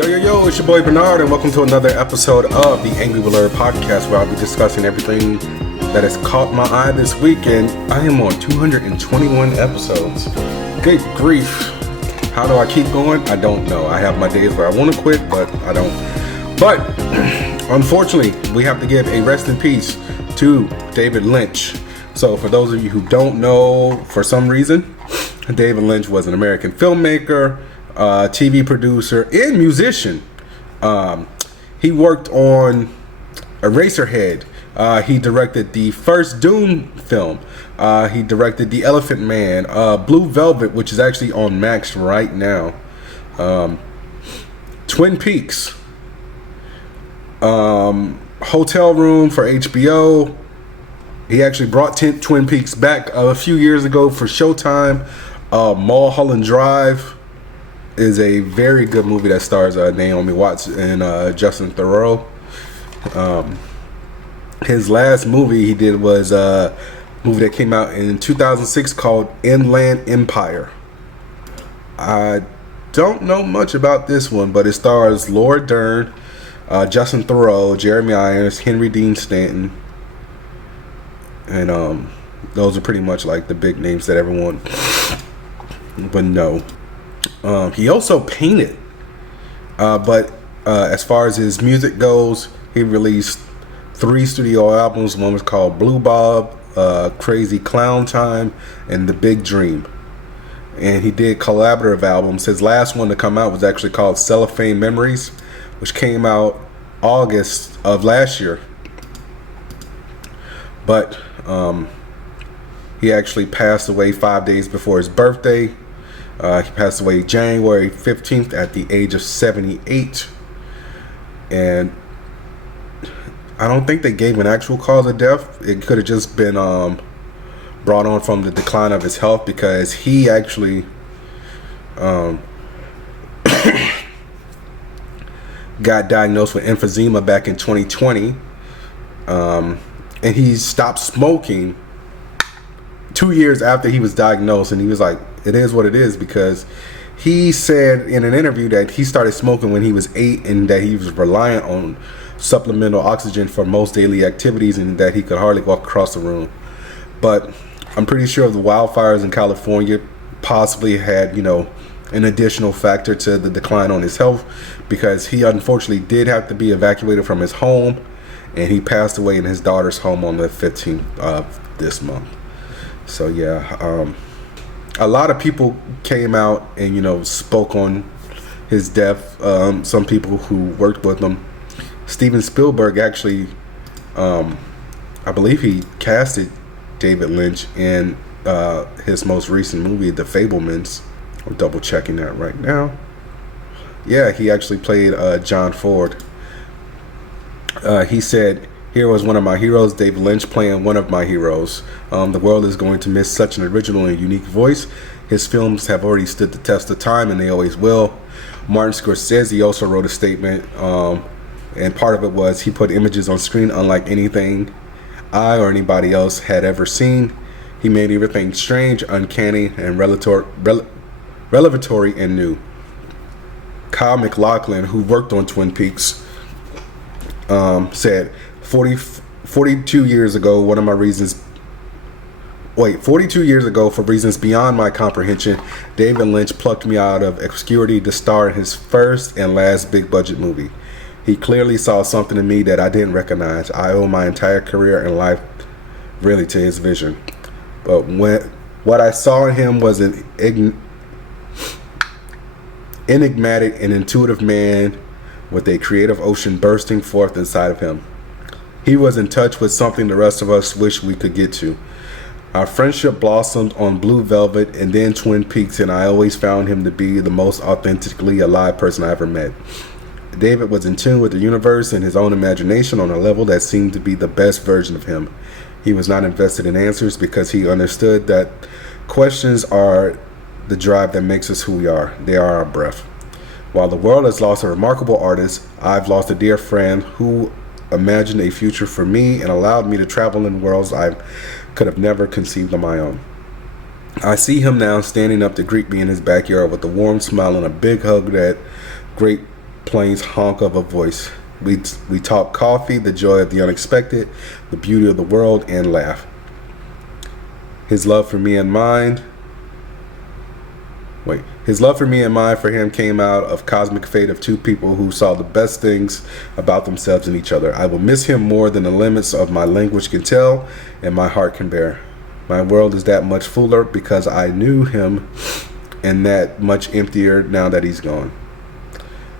Yo, it's your boy Burnard, and welcome to another episode of the Angry Blerd podcast, where I'll be discussing everything that has caught my eye this week, and I am on 221 episodes. Good grief. How do I keep going? I don't know. I have my days where I want to quit, but I don't. But, unfortunately, we have to give a rest in peace to David Lynch. So, for those of you who don't know, for some reason, David Lynch was an American filmmaker, TV producer, and musician. He worked on Eraserhead. He directed the first Dune film. He directed The Elephant Man, Blue Velvet, which is actually on Max right now, Twin Peaks, Hotel Room for HBO. He actually brought Twin Peaks back a few years ago for Showtime. Mulholland Drive is a very good movie that stars Naomi Watts and Justin Theroux. His last movie he did was a movie that came out in 2006 called Inland Empire. I don't know much about this one, but it stars Laura Dern, Justin Theroux, Jeremy Irons, Henry Dean Stanton, and those are pretty much like the big names that everyone would know. He also painted, but as far as his music goes, he released 3 studio albums. One was called Blue Bob, Crazy Clown Time, and The Big Dream. And he did collaborative albums. His last one to come out was actually called Cellophane Memories, which came out August of last year. But he actually passed away 5 days before his birthday. He passed away January 15th at the age of 78. And I don't think they gave an actual cause of death. It could have just been brought on from the decline of his health, because he actually got diagnosed with emphysema back in 2020. And he stopped smoking 2 years after he was diagnosed, and he was like, it is what it is, because he said in an interview that he started smoking when he was 8 and that he was reliant on supplemental oxygen for most daily activities, and that he could hardly walk across the room. But I'm pretty sure the wildfires in California possibly had, an additional factor to the decline on his health, because he unfortunately did have to be evacuated from his home, and he passed away in his daughter's home on the 15th of this month. So yeah, a lot of people came out and spoke on his death. Some people who worked with him. Steven Spielberg actually, I believe he casted David Lynch in his most recent movie, The Fabelmans. I'm double checking that right now. Yeah, he actually played John Ford. He said, "Here was one of my heroes, David Lynch, playing one of my heroes. The world is going to miss such an original and unique voice. His films have already stood the test of time, and they always will." Martin Scorsese also wrote a statement, and part of it was, he put images on screen unlike anything I or anybody else had ever seen. He made everything strange, uncanny, and revelatory and new. Kyle MacLachlan, who worked on Twin Peaks, said, 42 years ago, for reasons beyond my comprehension, David Lynch plucked me out of obscurity to star in his first and last big budget movie. He clearly saw something in me that I didn't recognize. I owe my entire career and life really to his vision. But what I saw in him was an enigmatic and intuitive man with a creative ocean bursting forth inside of him. He was in touch with something the rest of us wish we could get to. Our friendship blossomed on Blue Velvet and then Twin Peaks, and I always found him to be the most authentically alive person I ever met. David was in tune with the universe and his own imagination on a level that seemed to be the best version of him. He was not invested in answers, because he understood that questions are the drive that makes us who we are. They are our breath. While the world has lost a remarkable artist, I've lost a dear friend who imagined a future for me and allowed me to travel in worlds I could have never conceived on my own. I see him now standing up to greet me in his backyard with a warm smile and a big hug that great plane's honk of a voice. We talk coffee, the joy of the unexpected, the beauty of the world, and laugh. His love for me and mine for him came out of cosmic fate of two people who saw the best things about themselves in each other. I will miss him more than the limits of my language can tell and my heart can bear. My world is that much fuller because I knew him, and that much emptier now that he's gone.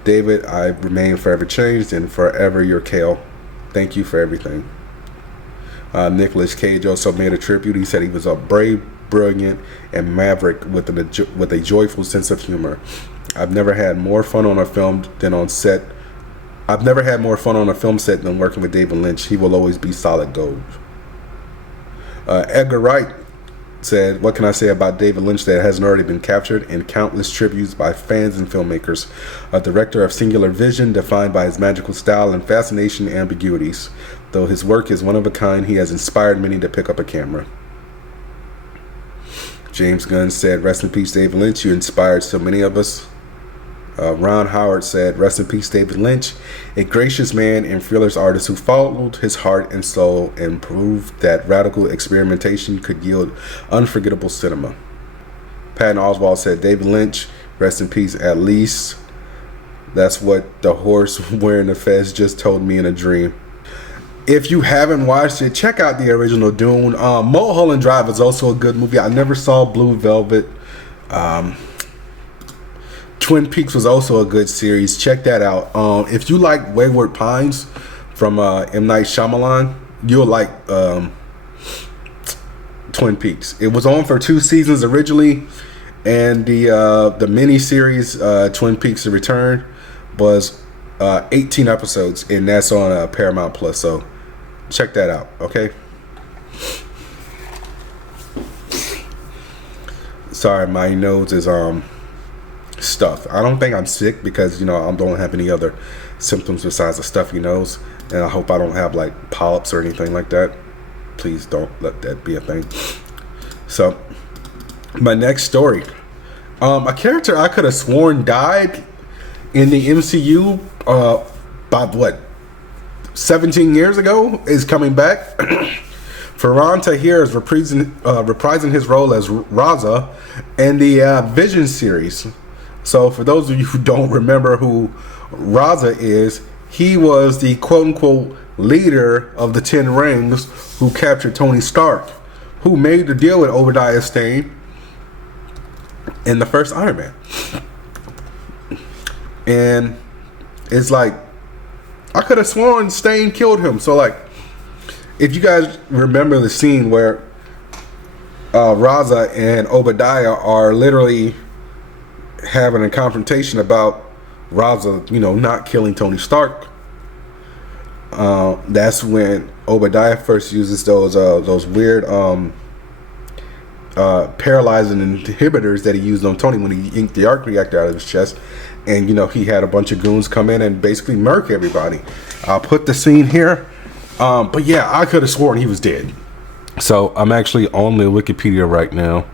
David, I remain forever changed and forever your Kale. Thank you for everything. Nicolas Cage also made a tribute. He said he was a brave, brilliant, and maverick with a joyful sense of humor. I've never had more fun on a film set than working with David Lynch. He will always be solid gold. Edgar Wright said, what can I say about David Lynch that hasn't already been captured in countless tributes by fans and filmmakers? A director of singular vision defined by his magical style and fascination ambiguities. Though his work is one of a kind, he has inspired many to pick up a camera. James Gunn said, rest in peace, David Lynch. You inspired so many of us. Ron Howard said, rest in peace, David Lynch, a gracious man and fearless artist who followed his heart and soul and proved that radical experimentation could yield unforgettable cinema. Patton Oswalt said, David Lynch, rest in peace, at least. That's what the horse wearing the fez just told me in a dream. If you haven't watched it, check out the original Dune. Mulholland Drive is also a good movie. I never saw Blue Velvet. Twin Peaks was also a good series. Check that out. If you like Wayward Pines from M. Night Shyamalan, you'll like Twin Peaks. It was on for 2 seasons originally, and the mini-series Twin Peaks: The Return was 18 episodes, and that's on Paramount Plus. So check that out. Okay. Sorry, my nose is stuffed. I don't think I'm sick because, I don't have any other symptoms besides a stuffy nose, and I hope I don't have like polyps or anything like that. Please don't let that be a thing. So my next story, a character I could have sworn died in the MCU about 17 years ago is coming back. Ferran Tahir is reprising his role as Raza in the Vision series. So for those of you who don't remember who Raza is, he was the quote-unquote leader of the 10 Rings who captured Tony Stark, who made the deal with Obadiah Stane in the first Iron Man. And it's like, I could have sworn Stane killed him. So like, if you guys remember the scene where Raza and Obadiah are literally having a confrontation about Raza, not killing Tony Stark. That's when Obadiah first uses those weird paralyzing inhibitors that he used on Tony when he inked the arc reactor out of his chest, and he had a bunch of goons come in and basically murk everybody. I'll put the scene here, but yeah, I could have sworn he was dead. So I'm actually on the Wikipedia right now.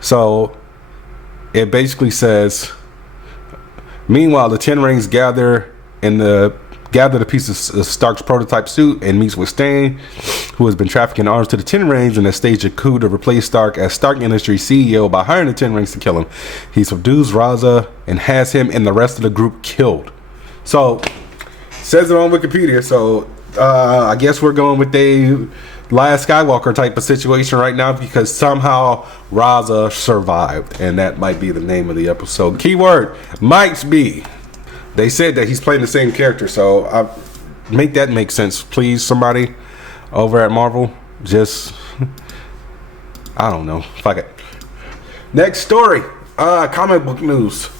So it basically says, meanwhile, the 10 Rings gather the pieces of Stark's prototype suit and meets with Stane, who has been trafficking arms to the 10 Rings and has staged a coup to replace Stark as Stark Industries CEO by hiring the 10 Rings to kill him. He subdues Raza and has him and the rest of the group killed. So, says it on Wikipedia. So, I guess we're going with the Last Skywalker type of situation right now because somehow Raza survived, and that might be the name of the episode. Keyword might be. They said that he's playing the same character, so make that make sense, please. Somebody over at Marvel, just I don't know. Fuck it. Next story, comic book news.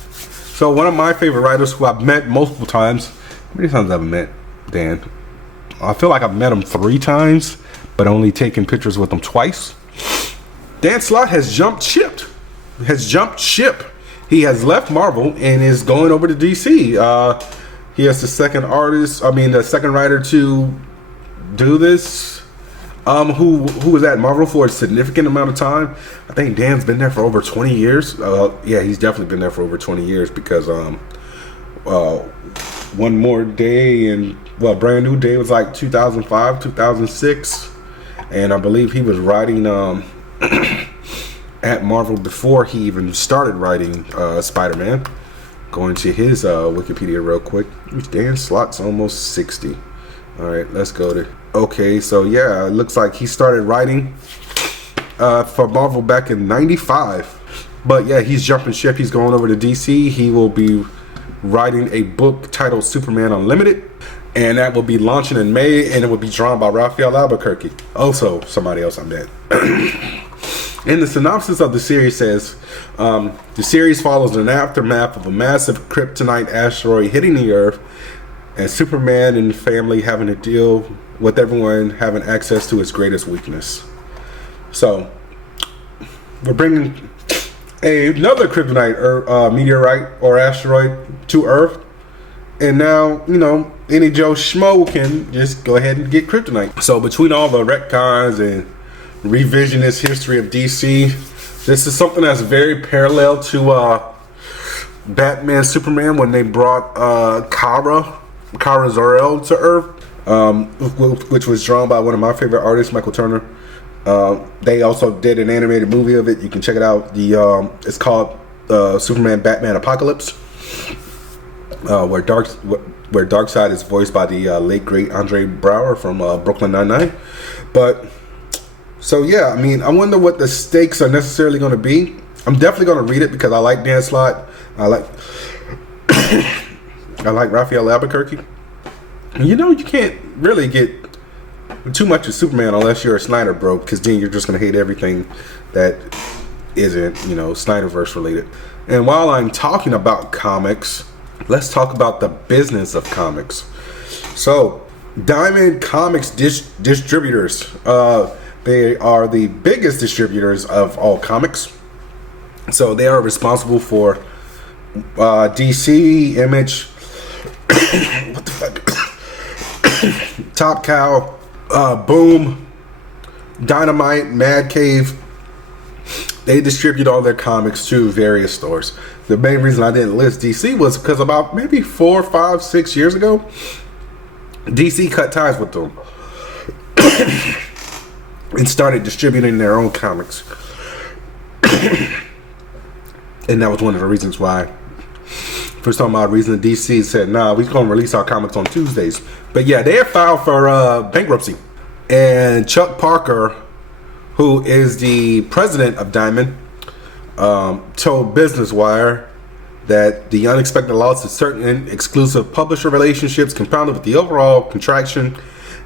So one of my favorite writers who I've met multiple times. How many times have I met Dan? I feel like I've met him 3 times, but only taken pictures with him twice. Dan Slott has jumped ship. He has left Marvel and is going over to DC. He is the second writer to do this. Who was at Marvel for a significant amount of time. I think Dan's been there for over 20 years. Yeah, he's definitely been there for over 20 years because One More Day and Brand New Day was like 2005, 2006, and I believe he was writing at Marvel before he even started writing Spider-Man. Going to his Wikipedia real quick. Dan Slott's almost 60. All right, let's go to. Okay, so yeah, it looks like he started writing for Marvel back in '95. But yeah, he's jumping ship. He's going over to DC. He will be writing a book titled Superman Unlimited, and that will be launching in May, and it will be drawn by Raphael Albuquerque. Also, somebody else I'm dead. And the synopsis of the series says, the series follows an aftermath of a massive kryptonite asteroid hitting the Earth, and Superman and family having to deal with everyone having access to his greatest weakness. So, we're bringing another kryptonite meteorite or asteroid to Earth, and now, you know, any Joe Schmo can just go ahead and get kryptonite. So, between all the retcons and revisionist history of DC, this is something that's very parallel to Batman Superman when they brought Kara Zor-El to Earth, which was drawn by one of my favorite artists, Michael Turner. They also did an animated movie of it. You can check it out. It's called Superman Batman Apocalypse, where Darkseid is voiced by the late great Andre Braugher from Brooklyn Nine-Nine. But so yeah, I mean, I wonder what the stakes are necessarily going to be. I'm definitely going to read it because I like Dan Slott. I like Raphael Albuquerque. You know, you can't really get too much of Superman unless you're a Snyder bro, because then you're just going to hate everything that isn't, you know, Snyderverse related. And while I'm talking about comics, let's talk about the business of comics. So, Diamond Comics distributors. They are the biggest distributors of all comics. So they are responsible for DC, Image, what the fuck, Top Cow, Boom, Dynamite, Mad Cave. They distribute all their comics to various stores. The main reason I didn't list DC was because about maybe 4, 5, 6 years ago, DC cut ties with them and started distributing their own comics. And that was one of the reasons why, for some odd reason, DC said, nah, we're going to release our comics on Tuesdays. But yeah, they have filed for bankruptcy. And Chuck Parker, who is the president of Diamond, told Business Wire that the unexpected loss of certain exclusive publisher relationships, compounded with the overall contraction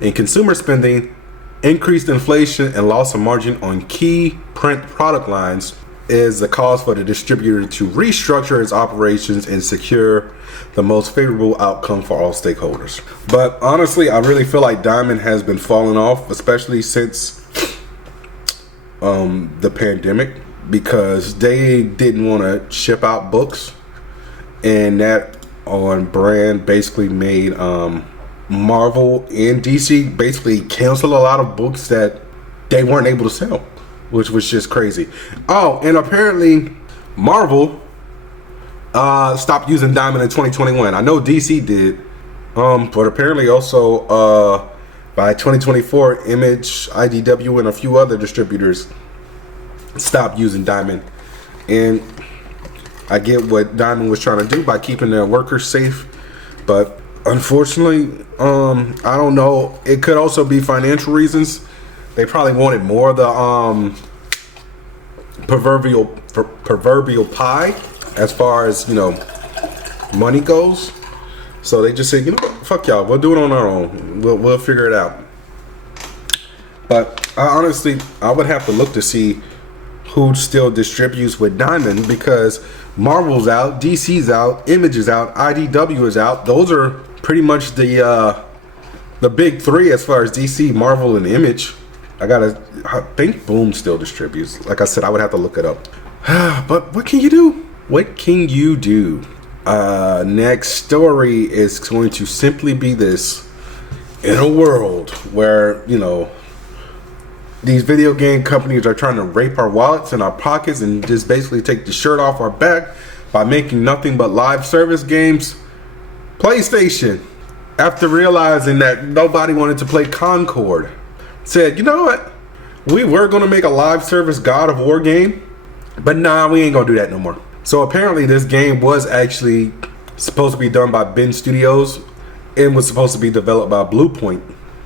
in consumer spending, increased inflation, and loss of margin on key print product lines, is the cause for the distributor to restructure its operations and secure the most favorable outcome for all stakeholders. But honestly, I really feel like Diamond has been falling off, especially since the pandemic, because they didn't want to ship out books, and that on brand basically made Marvel and DC basically cancel a lot of books that they weren't able to sell, which was just crazy. Oh, and apparently Marvel stopped using Diamond in 2021. I know DC did, but apparently also by 2024, Image, IDW, and a few other distributors stopped using Diamond. And I get what Diamond was trying to do by keeping their workers safe, but unfortunately, I don't know. It could also be financial reasons. They probably wanted more of the proverbial pie as far as, you know, money goes. So they just said, you know what, fuck y'all, we'll do it on our own. We'll figure it out. But I would have to look to see who still distributes with Diamond, because Marvel's out, DC's out, Image is out, IDW is out. Those are pretty much the big three as far as DC, Marvel, and Image. I think Boom still distributes. Like I said, I would have to look it up. But what can you do? What can you do? Next story is going to simply be this. In a world where, you know, these video game companies are trying to rape our wallets and our pockets and just basically take the shirt off our back by making nothing but live service games. PlayStation, after realizing that nobody wanted to play Concord, said, you know what? We were going to make a live service God of War game, but nah, we ain't going to do that no more. So apparently this game was actually supposed to be done by Ben Studios and was supposed to be developed by Bluepoint.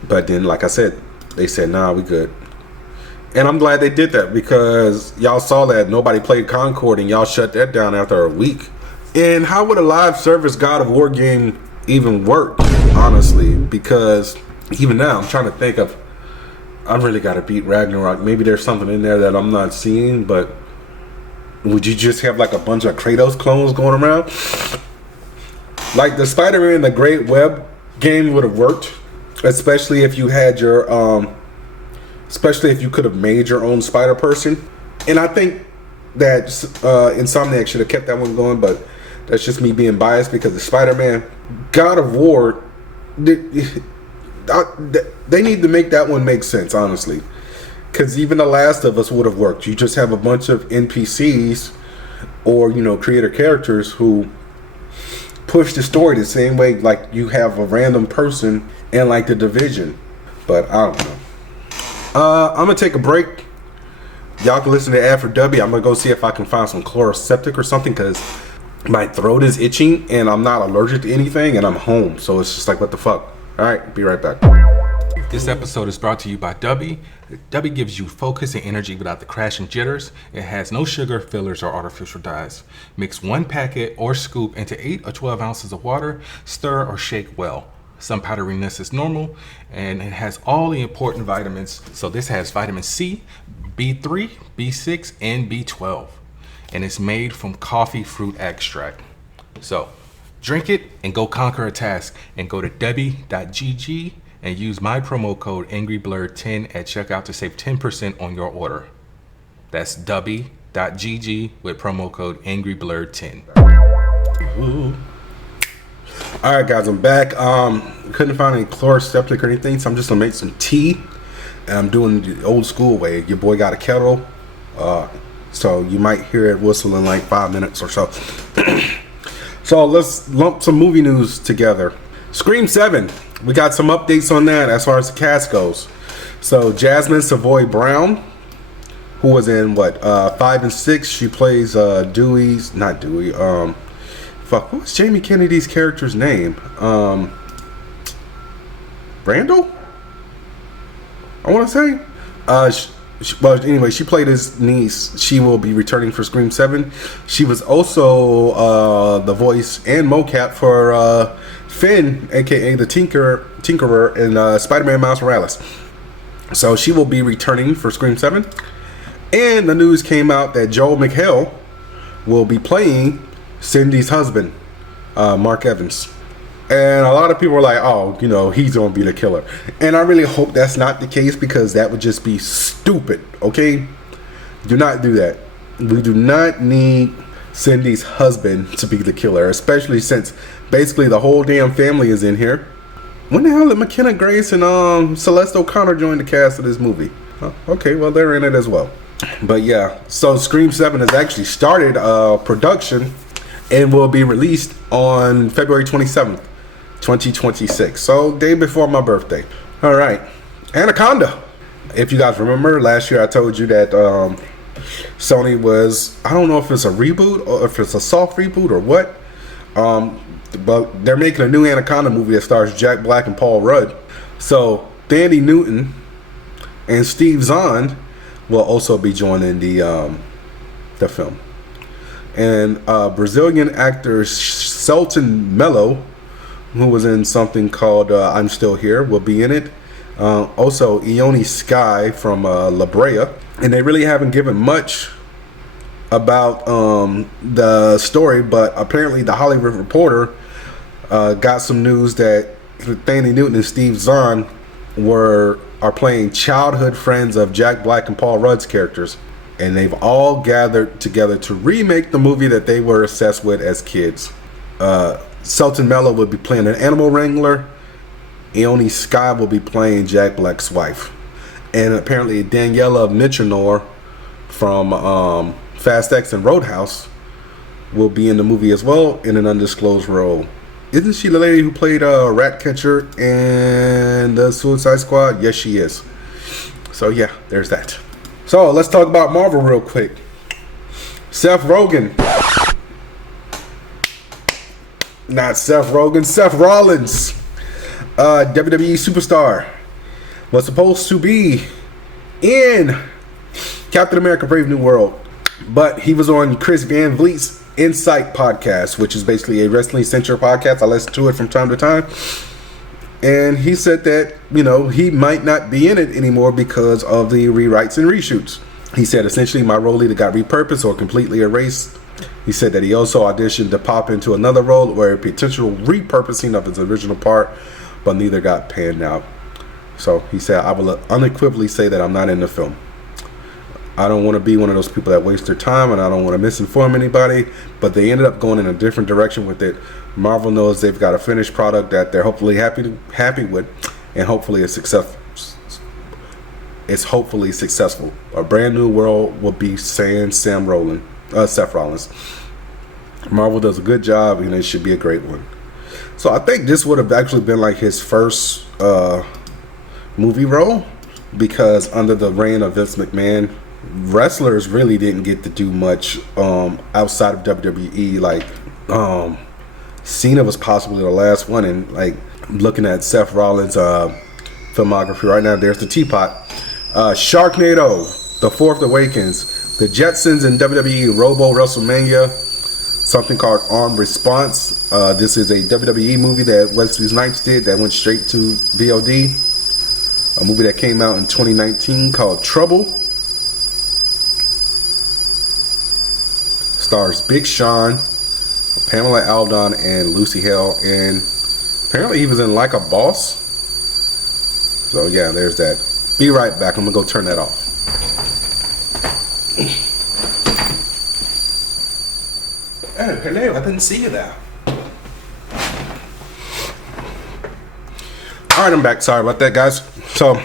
But then, like I said, they said, nah, we good. And I'm glad they did that, because y'all saw that nobody played Concord and y'all shut that down after a week. And how would a live service God of War game even work, honestly? Because even now, I'm trying to think of, I really got to beat Ragnarok. Maybe there's something in there that I'm not seeing, but would you just have like a bunch of Kratos clones going around? Like the Spider-Man The Great Web game would have worked, especially if you had your, especially if you could have made your own Spider-Person. And I think that Insomniac should have kept that one going, but that's just me being biased, because the Spider-Man God of War, they need to make that one make sense, honestly. Because even The Last of Us would have worked. You just have a bunch of NPCs or, you know, creator characters who push the story the same way like you have a random person in like The Division. But I don't know. I'm going to take a break. Y'all can listen to Ad for W. I'm going to go see if I can find some Chloroseptic or something, because my throat is itching and I'm not allergic to anything and I'm home. So it's just like, what the fuck? All right, be right back. This episode is brought to you by W. W gives you focus and energy without the crash and jitters. It has no sugar, fillers, or artificial dyes. Mix 1 packet or scoop into 8 or 12 ounces of water. Stir or shake well. Some powderiness is normal, and it has all the important vitamins. So this has vitamin C, B3, B6, and B12. And it's made from coffee fruit extract. So drink it and go conquer a task, and go to debbie.gg and use my promo code angryblerd10 at checkout to save 10% on your order. That's debbie.gg with promo code angryblerd10. All right, guys, I'm back. Couldn't find any Chloroseptic or anything, so I'm just gonna make some tea, and I'm doing the old school way. Your boy got a kettle, so you might hear it whistle in like 5 minutes or so. So let's lump some movie news together. Scream 7, we got some updates on that as far as the cast goes. So Jasmine Savoy Brown, who was in what 5 and 6, she plays Dewey's, not Dewey, fuck, what's Jamie Kennedy's character's name? Randall? I want to say. Well, anyway, she played his niece. She will be returning for Scream 7. She was also the voice and mocap for Finn, aka the Tinkerer, in Spider-Man Miles Morales. So she will be returning for Scream 7. And the news came out that Joel McHale will be playing Cindy's husband, Mark Evans. And a lot of people are like, oh, you know, he's going to be the killer. And I really hope that's not the case, because that would just be stupid, okay? Do not do that. We do not need Cindy's husband to be the killer, especially since basically the whole damn family is in here. When the hell did McKenna Grace and Celeste O'Connor join the cast of this movie? Okay, well, they're in it as well. But yeah, so Scream 7 has actually started production and will be released on February 27th, 2026. So, day before my birthday. All right. Anaconda. If you guys remember, last year I told you that Sony was, I don't know if it's a reboot or if it's a soft reboot or what. But they're making a new Anaconda movie that stars Jack Black and Paul Rudd. So, Thandie Newton and Steve Zahn will also be joining the film. And Brazilian actor Selton Mello, who was in something called I'm Still Here, will be in it. Also, Ione Skye from La Brea. And they really haven't given much about the story, but apparently the Hollywood Reporter got some news that Thandie Newton and Steve Zahn are playing childhood friends of Jack Black and Paul Rudd's characters. And they've all gathered together to remake the movie that they were obsessed with as kids. Selton Mello will be playing an animal wrangler. Ione Skye will be playing Jack Black's wife. And apparently Daniela Michanor from Fast X and Roadhouse will be in the movie as well in an undisclosed role. Isn't she the lady who played Ratcatcher in the Suicide Squad? Yes, she is. So yeah, there's that. So let's talk about Marvel real quick. Seth Rollins. Not Seth Rollins, Seth Rollins. WWE superstar. Was supposed to be in Captain America Brave New World. But he was on Chris Van Vliet's Psych podcast, which is basically a wrestling centric podcast. I listen to it from time to time. And he said that, you know, he might not be in it anymore because of the rewrites and reshoots. He said, essentially, my role either got repurposed or completely erased. He said that he also auditioned to pop into another role or a potential repurposing of his original part, but neither got panned out. So he said, I will unequivocally say that I'm not in the film. I don't want to be one of those people that waste their time, and I don't want to misinform anybody, but they ended up going in a different direction with it. Marvel knows they've got a finished product that they're hopefully happy with, and hopefully it's hopefully successful. A brand new world will be saying Seth Rollins. Marvel does a good job, and it should be a great one. So I think this would have actually been like his first movie role, because under the reign of Vince McMahon, wrestlers really didn't get to do much outside of WWE. Like Cena was possibly the last one, and like looking at Seth Rollins' filmography right now, there's the Teapot, Sharknado, The Fourth Awakens, The Jetsons in WWE Robo WrestleMania, something called Armed Response. This is a WWE movie that Wesley Snipes did that went straight to VOD. A movie that came out in 2019 called Trouble. Stars Big Sean, Pamela Aldon, and Lucy Hale, and apparently he was in Like a Boss. So yeah, there's that. Be right back. I'm gonna go turn that off. Oh, hello. I didn't see you there. Alright, I'm back. Sorry about that, guys. So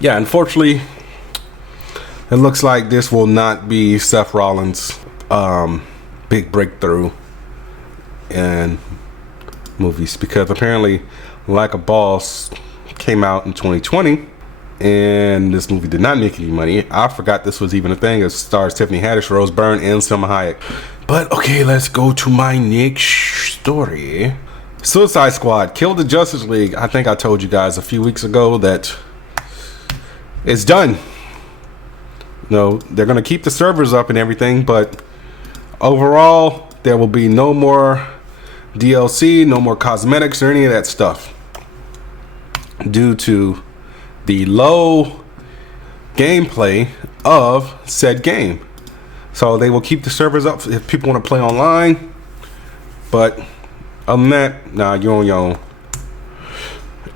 yeah, unfortunately, it looks like this will not be Seth Rollins' big breakthrough in movies, because apparently Like a Boss came out in 2020 and this movie did not make any money. I forgot this was even a thing. It stars Tiffany Haddish, Rose Byrne, and Selma Hayek. But okay, let's go to my next story. Suicide Squad killed the Justice League. I think I told you guys a few weeks ago that it's done. No, they're going to keep the servers up and everything, but overall, there will be no more DLC, no more cosmetics or any of that stuff, due to the low gameplay of said game. So they will keep the servers up if people want to play online, but other than that, nah, you're on your own.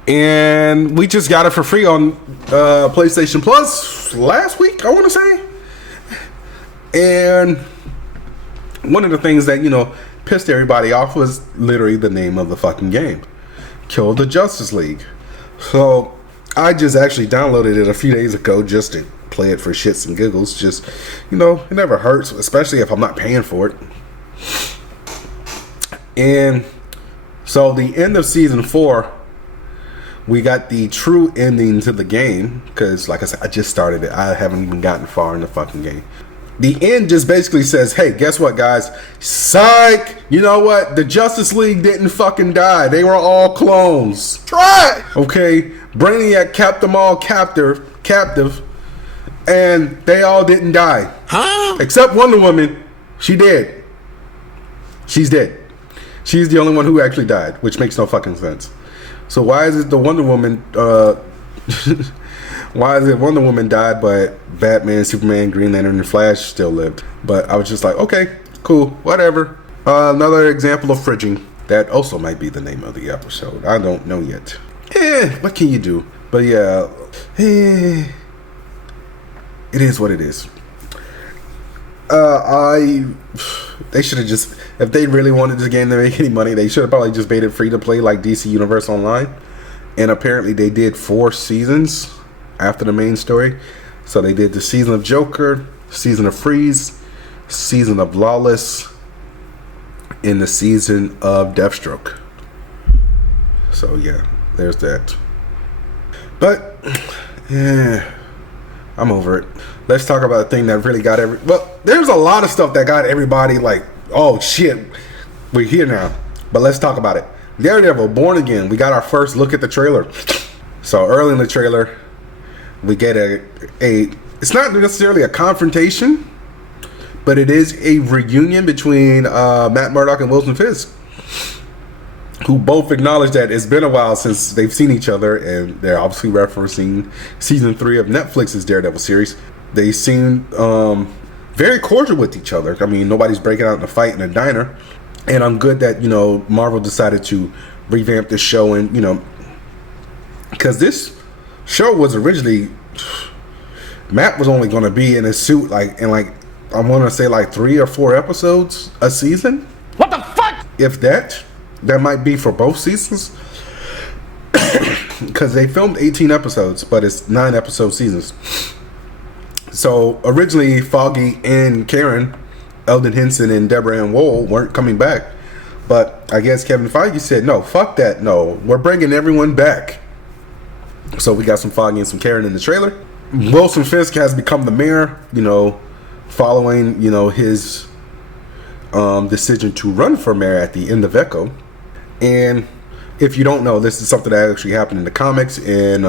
And we just got it for free on PlayStation Plus last week, I want to say. And one of the things that, you know, pissed everybody off was literally the name of the fucking game. Kill the Justice League. So I just actually downloaded it a few days ago just to play it for shits and giggles. Just, you know, it never hurts, especially if I'm not paying for it. And so the end of season 4, we got the true ending to the game, because like I said, I just started it. I haven't even gotten far in the fucking game. The end just basically says, hey, guess what, guys? Psych! You know what? The Justice League didn't fucking die. They were all clones. Try! Okay? Brainiac kept them all captive, and they all didn't die. Huh? Except Wonder Woman. She did. She's dead. She's the only one who actually died, which makes no fucking sense. So why is it the Wonder Woman, why is it Wonder Woman died, but Batman, Superman, Green Lantern, and Flash still lived? But I was just like, okay, cool, whatever. Another example of fridging. That also might be the name of the episode. I don't know yet. What can you do? But yeah, it is what it is. They should have just, if they really wanted this game to make any money, they should have probably just made it free to play like DC Universe Online. And apparently they did 4 seasons after the main story. So they did the season of Joker, season of Freeze, season of Lawless, and the season of Deathstroke. So yeah, there's that. But yeah, I'm over it. Let's talk about the thing that really got there's a lot of stuff that got everybody like, oh shit, we're here now. But let's talk about it. Daredevil, Born Again. We got our first look at the trailer. So early in the trailer, we get a it's not necessarily a confrontation, but it is a reunion between Matt Murdock and Wilson Fisk, who both acknowledge that it's been a while since they've seen each other, and they're obviously referencing season 3 of Netflix's Daredevil series. They seem very cordial with each other. I mean, nobody's breaking out in a fight in a diner, and I'm good that, you know, Marvel decided to revamp this show, and, you know, because this show was originally, Matt was only going to be in his suit I want to say 3 or 4 episodes a season. What the fuck? If that might be for both seasons, because they filmed 18 episodes, but it's 9 episode seasons. So originally Foggy and Karen, Eldon Henson and Deborah Ann Woll weren't coming back, but I guess Kevin Feige said, no, fuck that, no, we're bringing everyone back. So we got some Foggy and some Karen in the trailer. Wilson Fisk has become the mayor, you know, following, you know, his decision to run for mayor at the end of Echo. And if you don't know, this is something that actually happened in the comics in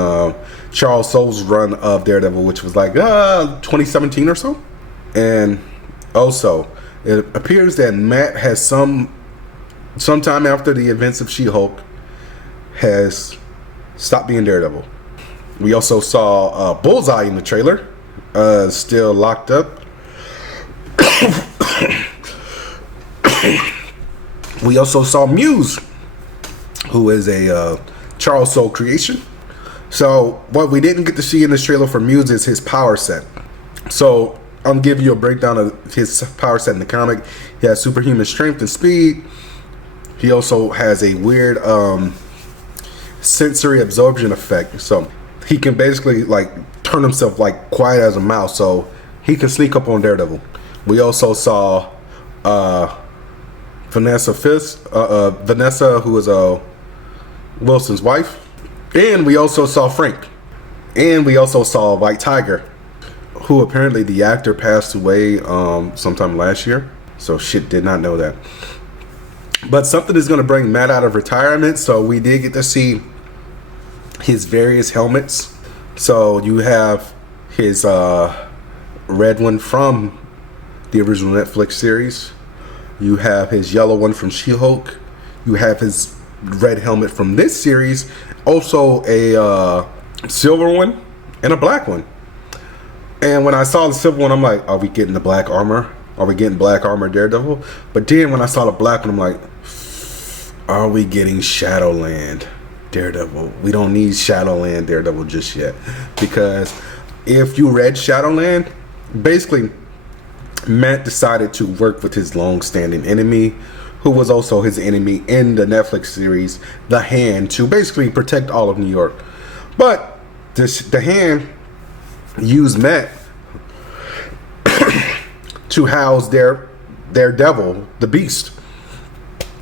Charles Soule's run of Daredevil, which was 2017 or so. And also, it appears that Matt has sometime after the events of She-Hulk has stopped being Daredevil. We also saw Bullseye in the trailer, still locked up. We also saw Muse, who is a Charles Soule creation. So what we didn't get to see in this trailer for Muse is his power set. So I'm giving you a breakdown of his power set in the comic. He has superhuman strength and speed. He also has a weird sensory absorption effect. So he can basically turn himself quiet as a mouse, so he can sneak up on Daredevil. We also saw Vanessa Fisk, Vanessa, who is Wilson's wife, and we also saw Frank, and we also saw White Tiger, who apparently the actor passed away sometime last year. So shit, did not know that. But something is going to bring Matt out of retirement, so we did get to see his various helmets. So you have his red one from the original Netflix series. You have his yellow one from She-Hulk. You have his red helmet from this series. Also a silver one and a black one. And when I saw the silver one, I'm like, are we getting the black armor? Are we getting black armor Daredevil? But then when I saw the black one, I'm like, are we getting Shadowland Daredevil? We don't need Shadowland Daredevil just yet. Because if you read Shadowland, basically Matt decided to work with his long-standing enemy, who was also his enemy in the Netflix series, The Hand, to basically protect all of New York. But the Hand used Matt to house their devil, the Beast.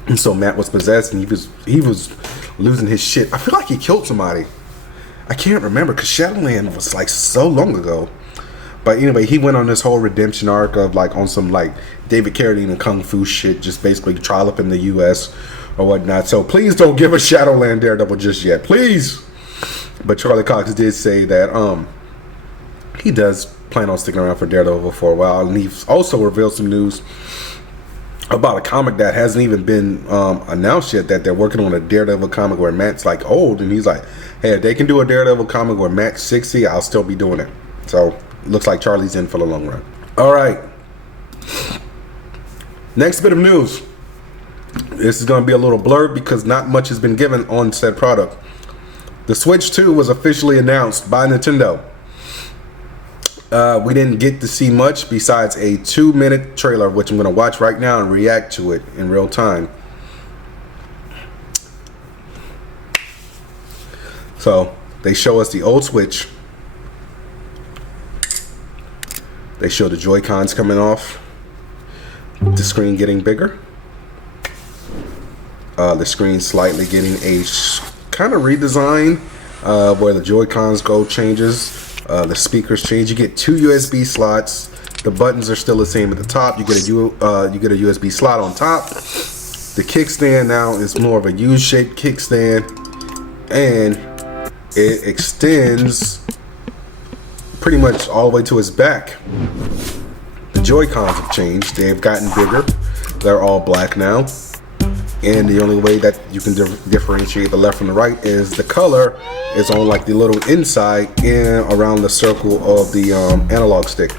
And so Matt was possessed, and he was losing his shit. I feel like he killed somebody. I can't remember, because Shadowland was so long ago. But anyway, he went on this whole redemption arc of on some David Carradine and Kung Fu shit, just basically trial up in the US or whatnot. So please don't give us Shadowland Daredevil just yet, please. But Charlie Cox did say that he does plan on sticking around for Daredevil for a while, and he's also revealed some news about a comic that hasn't even been announced yet, that they're working on a Daredevil comic where Matt's old, and he's like, hey, if they can do a Daredevil comic where Matt's 60, I'll still be doing it. So looks like Charlie's in for the long run. All right, next bit of news. This is going to be a little blurb because not much has been given on said product. The Switch 2 was officially announced by Nintendo. We didn't get to see much besides a 2-minute trailer, which I'm going to watch right now and react to it in real time. So they show us the old Switch, They show the Joy-Cons coming off, the screen getting bigger, the screen slightly getting a kind of redesign, where the Joy-Cons go changes, the speakers change. You get 2 USB slots. The buttons are still the same at the top. You get a USB slot on top. The kickstand now is more of a U-shaped kickstand, and it extends pretty much all the way to its back. The Joy-Cons have changed. They've gotten bigger. They're all black now. And the only way that you can differentiate the left from the right is the color is on like the little inside and around the circle of the analog stick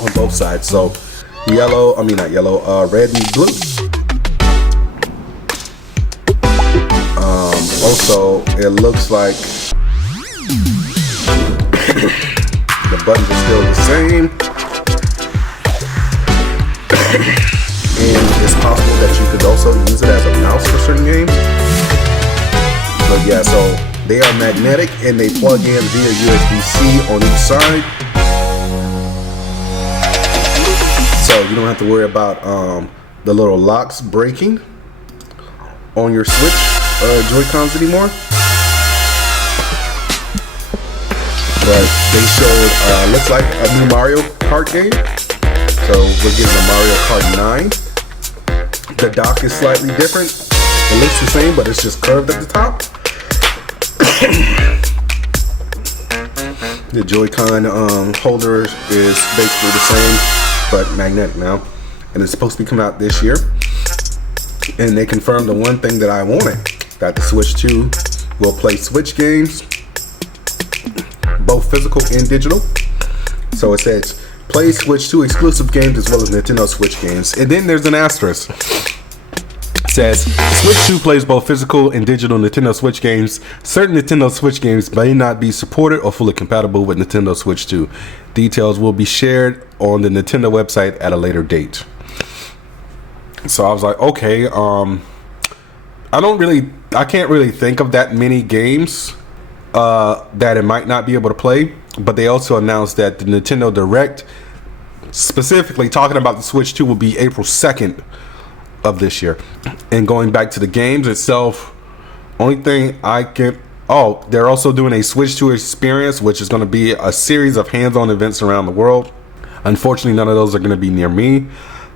on both sides. So red and blue. Also, it looks like the buttons are still the same, and it's possible that you could also use it as a mouse for certain games. But yeah, so they are magnetic and they plug in via USB-C on each side, so you don't have to worry about the little locks breaking on your Switch Joy-Cons anymore. But they showed looks like a new Mario Kart game. So we're getting a Mario Kart 9. The dock is slightly different. It looks the same, but it's just curved at the top. The Joy-Con holder is basically the same, but magnetic now. And it's supposed to be coming out this year. And they confirmed the one thing that I wanted, that the Switch 2 will play Switch games, both physical and digital. So it says play Switch 2 exclusive games as well as Nintendo Switch games. And then there's an asterisk. It says Switch 2 plays both physical and digital Nintendo Switch games. Certain Nintendo Switch games may not be supported or fully compatible with Nintendo Switch 2. Details will be shared on the Nintendo website at a later date. So I was like, okay, I can't really think of that many games that it might not be able to play. But they also announced that the Nintendo Direct, specifically talking about the Switch 2, will be April 2nd of this year. And going back to the games itself, only thing they're also doing a Switch 2 experience, which is going to be a series of hands-on events around the world. Unfortunately, none of those are going to be near me.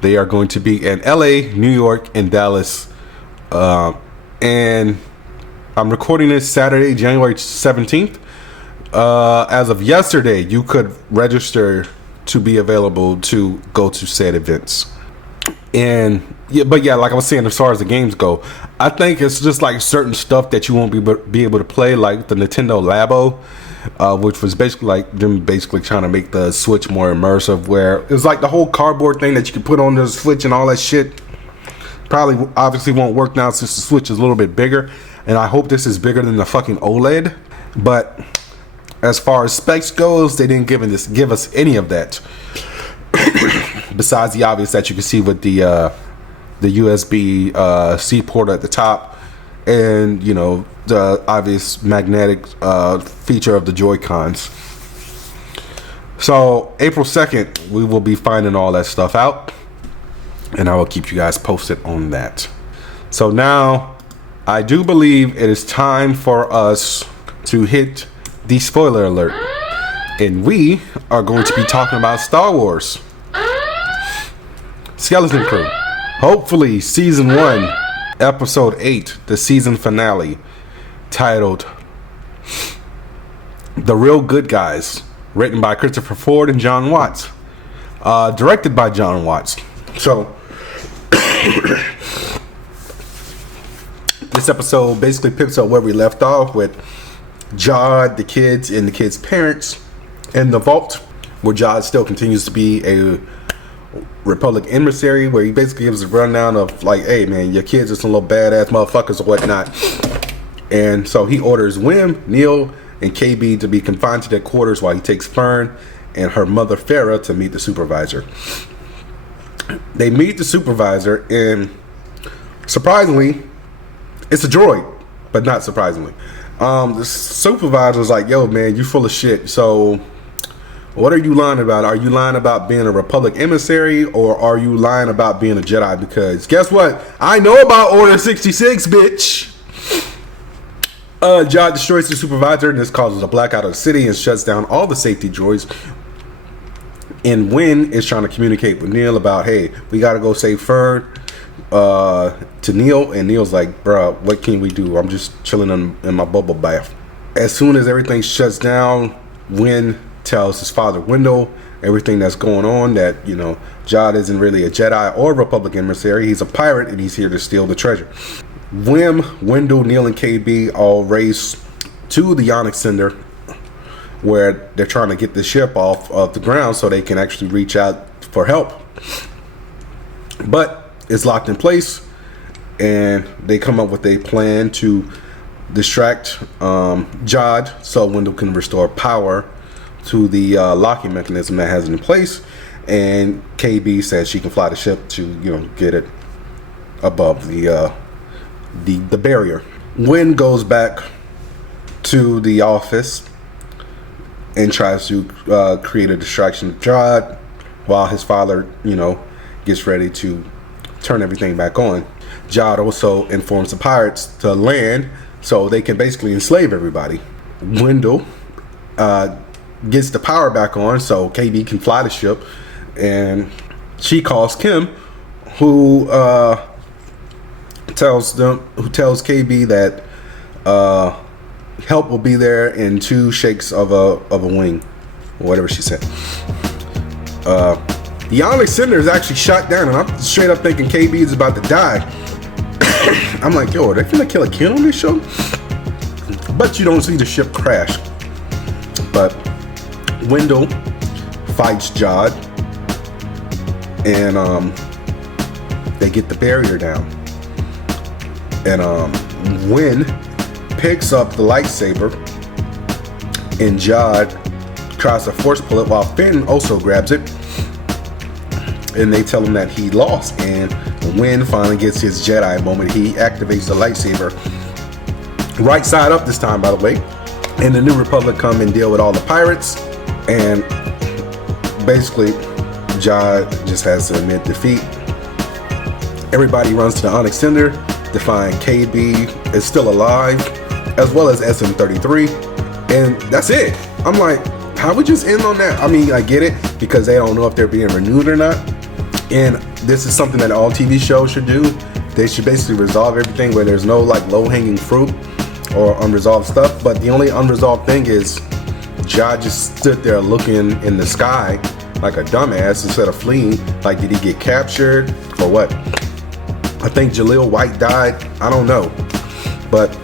They are going to be in LA, New York, and Dallas. And I'm recording this Saturday, January 17th. As of yesterday, you could register to be available to go to said events. And like I was saying, as far as the games go, I think it's just like certain stuff that you won't be able to play, like the Nintendo Labo, which was basically like them trying to make the Switch more immersive, where it was like the whole cardboard thing that you could put on the Switch and all that shit. Probably obviously won't work now since the Switch is a little bit bigger, and I hope this is bigger than the fucking OLED. But as far as specs goes, they didn't give us any of that. Besides the obvious that you can see with the USB C port at the top, and the obvious magnetic feature of the Joy-Cons. So April 2nd, we will be finding all that stuff out, and I will keep you guys posted on that. So now, I do believe it is time for us to hit the spoiler alert, and we are going to be talking about Star Wars Skeleton Crew. Hopefully season 1, episode 8, the season finale, titled The Real Good Guys, written by Christopher Ford and John Watts, directed by John Watts. So this episode basically picks up where we left off with Jod, the kids, and the kids' parents in the vault, where Jod still continues to be a Republic emissary, where he basically gives a rundown of like, hey man, your kids are some little badass motherfuckers or whatnot. And so he orders Wim, Neil, and KB to be confined to their quarters while he takes Fern and her mother Farah to meet the supervisor. They meet the supervisor, and surprisingly, it's a droid, but not surprisingly. The supervisor's like, yo man, you full of shit. So What are you lying about? Are you lying about being a Republic emissary, or are you lying about being a Jedi? Because guess what? I know about Order 66, bitch. Jod destroys the supervisor, and this causes a blackout of the city and shuts down all the safety droids. And Wynn is trying to communicate with Neil about, hey, we gotta go save Fern, to Neil, and Neil's like, bruh, what can we do? I'm just chilling in my bubble bath. As soon as everything shuts down, Wynn tells his father Wendell everything that's going on, that, you know, Jod isn't really a Jedi or Republic emissary. He's a pirate, and he's here to steal the treasure. Wendell, Neil, and KB all race to the Anaconda, where they're trying to get the ship off of the ground so they can actually reach out for help. But it's locked in place, and they come up with a plan to distract Jod so Wendell can restore power to the locking mechanism that has it in place. And KB says she can fly the ship to, you know, get it above the barrier. Wynn goes back to the office and tries to create a distraction of Jod while his father, you know, gets ready to turn everything back on. Jod also informs the pirates to land so they can basically enslave everybody. Wendell gets the power back on so KB can fly the ship, and she calls Kim, who tells KB that help will be there in 2 shakes of a wing, or whatever she said. The Anaconda is actually shot down, and I'm straight up thinking KB is about to die. I'm like, yo, are they gonna kill a kid on this show? But you don't see the ship crash. But Wendell fights Jod, and they get the barrier down. And Wynn picks up the lightsaber, and Jod tries to force pull it while Finn also grabs it. And they tell him that he lost, and Wynn finally gets his Jedi moment. He activates the lightsaber right side up this time, by the way. And the New Republic come and deal with all the pirates, and basically Jod just has to admit defeat. Everybody runs to the Anaconda to find KB is still alive, as well as SM-33, and that's it. I'm like, how would you just end on that? I mean, I get it, because they don't know if they're being renewed or not, and this is something that all TV shows should do. They should basically resolve everything where there's no like low-hanging fruit or unresolved stuff. But the only unresolved thing is Jod just stood there looking in the sky like a dumbass instead of fleeing. Like, did he get captured or what? I think Jaleel White died. I don't know, but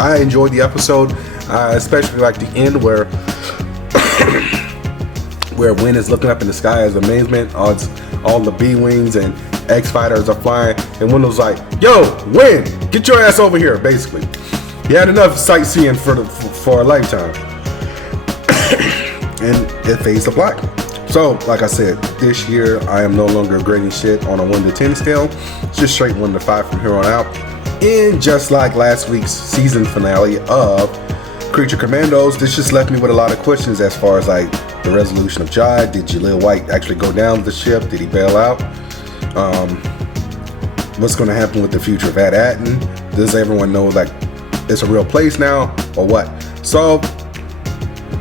I enjoyed the episode. I especially like the end where Wynn is looking up in the sky as amazement. All the B-Wings and X-Fighters are flying, and Wendell's like, yo, Wynn, get your ass over here, basically. He had enough sightseeing for a lifetime. And it fades to black. So, like I said, this year I am no longer grading shit on a 1 to 10 scale. It's just straight 1 to 5 from here on out. And just like last week's season finale of Creature Commandos, this just left me with a lot of questions as far as like the resolution of Jod. Did Jaleel White actually go down the ship? Did he bail out? What's going to happen with the future of Atten? Does everyone know like it's a real place now or what? So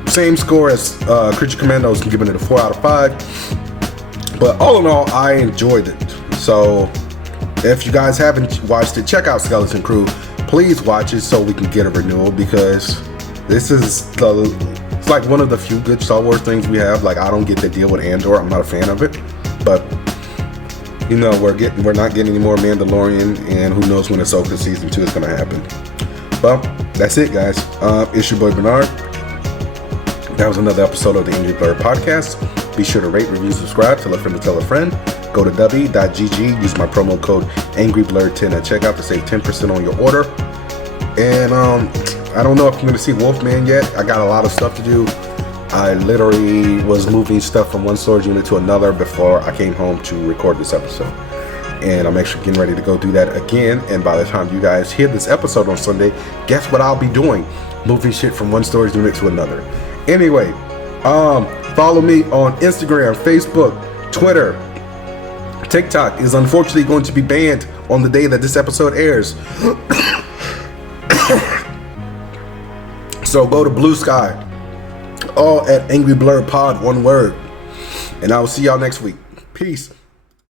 same score as Creature Commandos, I'm giving it a 4 out of 5. But all in all, I enjoyed it. So if you guys haven't watched it, check out Skeleton Crew. Please watch it so we can get a renewal, because this is it's like one of the few good Star Wars things we have. Like, I don't get the deal with Andor. I'm not a fan of it, but you know, we're not getting any more Mandalorian, and who knows when Ahsoka season 2 is going to happen. Well, that's it, guys. It's your boy Bernard. That was another episode of the Angry Blerd podcast. Be sure to rate, review, subscribe, tell a friend to tell a friend. Go to w.gg, use my promo code AngryBlerd10 at checkout to save 10% on your order. And I don't know if I'm going to see Wolfman yet. I got a lot of stuff to do. I literally was moving stuff from one storage unit to another before I came home to record this episode. And I'm actually getting ready to go do that again. And by the time you guys hear this episode on Sunday, guess what I'll be doing? Moving shit from one storage unit to another. Anyway, Follow me on Instagram, Facebook, Twitter. TikTok is unfortunately going to be banned on the day that this episode airs. So go to Blue Sky, all at Angry Blerd Pod, one word. And I will see y'all next week. Peace.